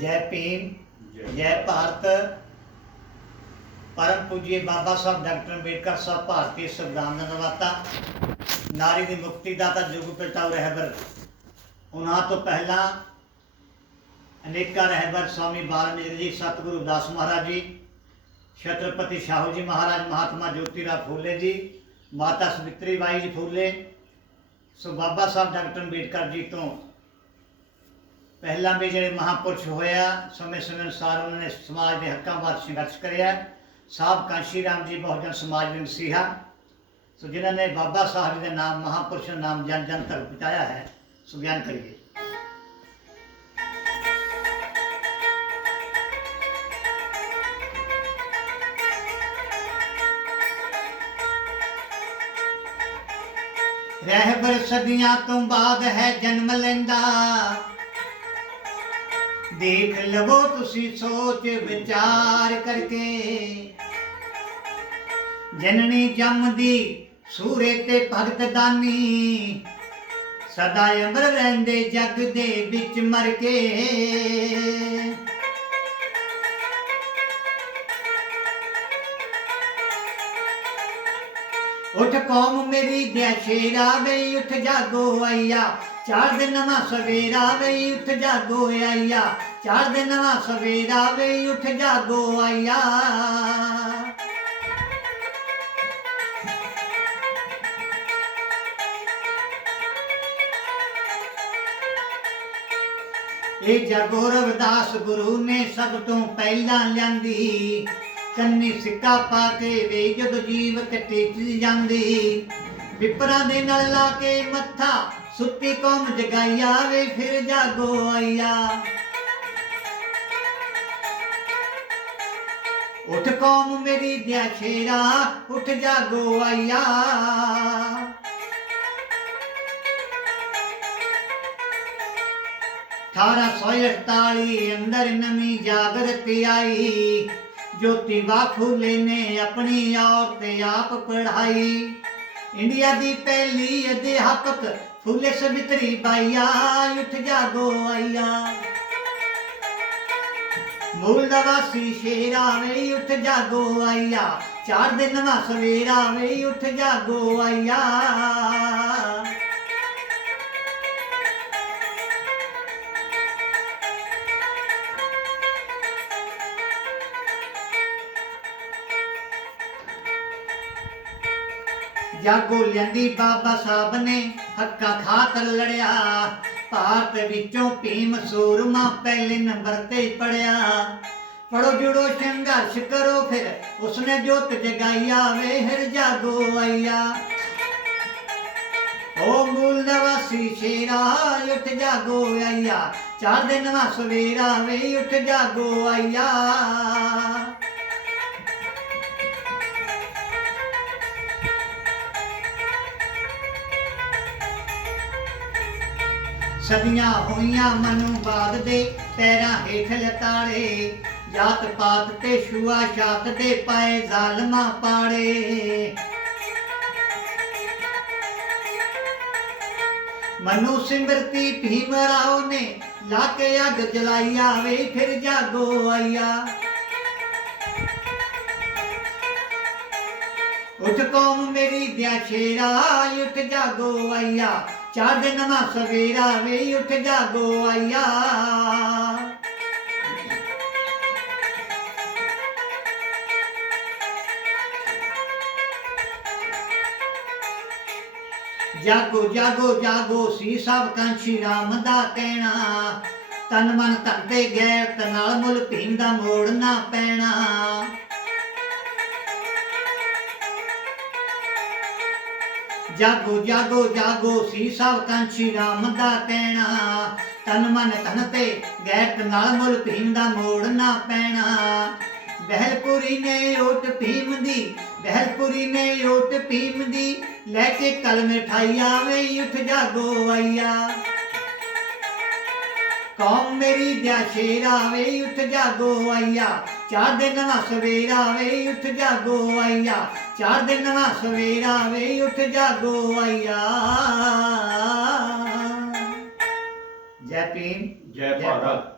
ਜੈ ਭੀਮ, ਜੈ ਭਾਰਤ। ਪਰਮ ਪੂਜਯ ਬਾਬਾ ਸਾਹਿਬ, ਡਾਕਟਰ ਅੰਬੇਡਕਰ ਸਾਹਿਬ, ਭਾਰਤੀ ਸੰਵਿਧਾਨ ਦਾ ਨਿਰਮਾਤਾ ਨਾਰੀ ਦੀ ਮੁਕਤੀ ਦਾ ਤਾਂ ਜੁਗ ਪਿਤਾਉ ਰਹਿਬਰ। ਉਹਨਾਂ ਤੋਂ ਪਹਿਲਾਂ ਅਨੇਕਾਂ ਰਹਿਬਰ ਸਵਾਮੀ ਬਾਲਮੀਕ ਜੀ, ਸਤਿਗੁਰੂ ਦਾਸ ਮਹਾਰਾਜ ਜੀ, ਛਤਰਪਤੀ ਸ਼ਾਹੂ ਜੀ ਮਹਾਰਾਜ, ਮਹਾਤਮਾ ਜੋਤੀਰਾਮ ਫੂਲੇ ਜੀ, ਮਾਤਾ ਸਵਿਤਰੀ ਬਾਈ ਜੀ ਫੂਲੇ। ਸੋ ਬਾਬਾ ਸਾਹਿਬ, ਡਾਕਟਰ ਅੰਬੇਡਕਰ ਜੀ ਤੋਂ ਪਹਿਲਾਂ ਵੀ ਜਿਹੜੇ ਮਹਾਪੁਰਸ਼ ਹੋਇਆ ਸਮੇਂ ਸਮੇਂ ਅਨੁਸਾਰ ਉਹਨਾਂ ਨੇ ਸਮਾਜ ਦੇ ਹੱਕਾਂ ਵਾਸਤੇ ਸੰਘਰਸ਼ ਕਰਿਆ ਸਾਹਿਬ ਕਾਂਸ਼ੀ ਰਾਮ ਜੀ ਬਹੁਜਨ ਸਮਾਜ ਦੇ ਮਸੀਹਾ ਸੋ ਜਿਨ੍ਹਾਂ ਨੇ ਬਾਬਾ ਸਾਹਿਬ ਜੀ ਦੇ ਨਾਮ ਮਹਾਪੁਰਸ਼ ਦਾ ਨਾਮ ਜਨ ਜਨ ਤੱਕ ਪਹੁੰਚਾਇਆ ਹੈ ਸੋ ਬਿਆਨ ਕਰੀਏ ਰਹਿਬਰ ਸਦੀਆਂ ਤੋਂ ਬਾਅਦ ਹੈ ਜਨਮ ਲੈਂਦਾ ਦੇਖ ਲਵੋ ਤੁਸੀਂ ਸੋਚ ਵਿਚਾਰ ਕਰਕੇ। ਜਨਨੀ ਜੰਮਦੀ ਸੂਰੇ ਤੇ ਭਗਤ ਦਾਨੀ। ਸਦਾ ਅਮਰ ਰਹਿੰਦੇ ਜਗ ਦੇ ਵਿੱਚ ਮਰ ਕੇ। ਕੌਮ ਮੇਰੀ ਦਿਆ ਸ਼ੇਰਾ ਵੇ ਉਠ ਜਾਗੋ ਆਇਆ ਚਾਰ ਦਿਨ ਨਵਾਂ ਸਵੇਰਾ ਵੇ ਉੱਠ ਜਾਗੋ ਆਇਆ ਚਾਰ ਦਿਨ ਨਵਾਂ ਸਵੇਰਾ ਵੇ ਉੱਠ ਜਾਗੋ ਆਇਆ ਇਹ ਜਾਗੋ ਰਵਿਦਾਸ ਗੁਰੂ ਨੇ ਸਭ ਤੋਂ ਪਹਿਲਾਂ ਲਿਆਂਦੀ। ਕੰਨੀ ਸਿੱਕਾ ਪਾ ਕੇ ਵੇ ਜਦ ਜੀਵ ਕੱਟੀ ਜਾਂਦੀ। ਵਿਪਰਾਂ ਦੇ ਨਾਲ ਲਾ ਕੇ ਮੱਥਾ ਸੁੱਤੀ ਕੌਮ ਜਗਾਈਆ ਵੇ, ਫਿਰ ਜਾਗੋ ਆਇਆ ਉੱਠ ਕੌਮ ਮੇਰੀ ਦਿਆ ਸ਼ੇਰਾ ਉੱਠ ਜਾਗੋ ਆਈਆ। ਅਠਾਰਾਂ ਸੌ ਅਠਤਾਲੀ ਅੰਦਰ ਨਵੀਂ ਜਾਗਰਤੀ ਆਈ। ਜੋਤੀ ਬਾਖੂਲੇ ਨੇ ਆਪਣੀ ਔਰ ਤੇ ਆਪ ਪੜਾਈ ਇੰਡੀਆ ਦੀ ਪਹਿਲੀ ਅਧਿਆਪਕ ਫੁੱਲੇ ਸਵਿਤਰੀ ਬਾਈਆ, ਉੱਠ ਜਾਗੋ ਆਈਆ। ਮੂਲ ਦਾ ਵਾਸੀ ਸ਼ੇਰਾ ਵੇ ਉੱਠ ਜਾਗੋ ਆਈਆ। ਚਾਰ ਦਿਨ ਵਾ ਸਵੇਰਾ ਵੇ ਉੱਠ ਜਾਗੋ ਆਈਆ। ਜਾਗੋ ਲਿਆਂਦੀ ਬਾਬਾ ਸਾਹਿਬ ਨੇ, ਹੱਕਾ ਖਾਤਰ ਲੜਿਆ। ਭਾਰਤ ਵਿੱਚੋਂ ਭੀਮ ਸੂਰਮਾ ਪਹਿਲੇ ਨੰਬਰ ਤੇ ਪੜਿਆ। ਪੜੋ ਜੁੜੋ ਸੰਘਰਸ਼ ਕਰੋ ਫਿਰ, ਉਸਨੇ ਜੋਤ ਜਗਾਈਆ ਵੇ ਜਾਗੋ ਆਈਆ। ਓ ਮੂਲ ਨਵਾਸੀ ਸ਼ੇਰਾ, ਉੱਠ ਜਾਗੋ ਆਈਆ। ਚਾਰ ਦਿਨ ਵਾ ਸਵੇਰਾ ਵੇ, ਉੱਠ ਜਾਗੋ ਆਈਆ। ਸਦੀਆਂ ਹੋਈਆਂ ਮਨੂ ਬਾਦ ਦੇ ਪੈਰਾਂ ਹੇਠ ਲਤਾੜੇ, ਜਾਤ ਪਾਤ ਤੇ ਛੂਆ ਛਾਤ ਦੇ ਪਾਏ ਜ਼ਾਲਮਾਂ ਪਾੜੇ। ਮਨੂ ਸਿਮਰਤੀ ਭੀਮ ਰਾਓ ਨੇ ਲਾ ਕੇ ਅੱਗ ਜਲਾਈ ਆਵੇ ਫਿਰ ਜਾਗੋ ਆਇਆ। ਉੱਠ ਕੌਮ ਮੇਰੀ ਦਿਆ ਸ਼ੇਰਾ ਉੱਠ ਜਾਗੋ ਆਇਆ। ਚਾਰ ਨਵਾਂ ਸਵੇਰਾ ਵੇ ਉੱਠ ਜਾਗੋ ਆਇਆ ਜਾਗੋ ਜਾਗੋ ਜਾਗੋ, ਸੀ ਸਭ ਕਾਂਸ਼ੀ ਰਾਮ ਦਾ ਕਹਿਣਾ। ਤਨ ਮਨ ਧਨ ਤੇ ਗੈਰਤ ਨਾਲ ਮੁੱਲ ਭੀਮ ਦਾ ਮੋੜਨਾ ਪੈਣਾ। ਜਾਗੋ ਜਾਗੋ ਜਾਗੋ ਸੀ ਸਭ ਕਾਂਸ਼ੀ ਰਾਮ ਦਾ ਕਹਿਣਾ। ਤਨ ਮਨ ਤਨ ਤੇ ਗੈਰਤ ਨਾਲ ਮੁਲ ਭੀਮ ਦਾ ਮੋੜਨਾ ਪੈਣਾ। ਬਹਿਲਪੁਰੀ ਨੇ ਓਟ ਭੀਮ ਦੀ, ਬਹਿਲਪੁਰੀ ਨੇ ਓਟ ਭੀਮ ਦੀ, ਲੈ ਕੇ ਕਲਮੇ ਠਾਈ ਆਵੇ, ਉੱਠ ਜਾਗੋ ਆਈਆ। ਕੌਮ ਮੇਰੀ ਦਿਆ ਸ਼ੇਰਾ ਵੇ ਉੱਠ ਜਾਗੋ ਆਈਆ। ਚਾਹ ਦਿਨ ਵਾ ਸਵੇਰਾ ਵੇ ਉੱਠ ਜਾਗੋ ਆਈਆ। ਚਾਰ ਦਿਨ ਵਾ ਸਵੇਰਾ ਵੇ ਉੱਠ ਜਾਗੋ ਆਈਆ। ਜੈ ਭੀਮ ਜੈ ਭਾਰਤ।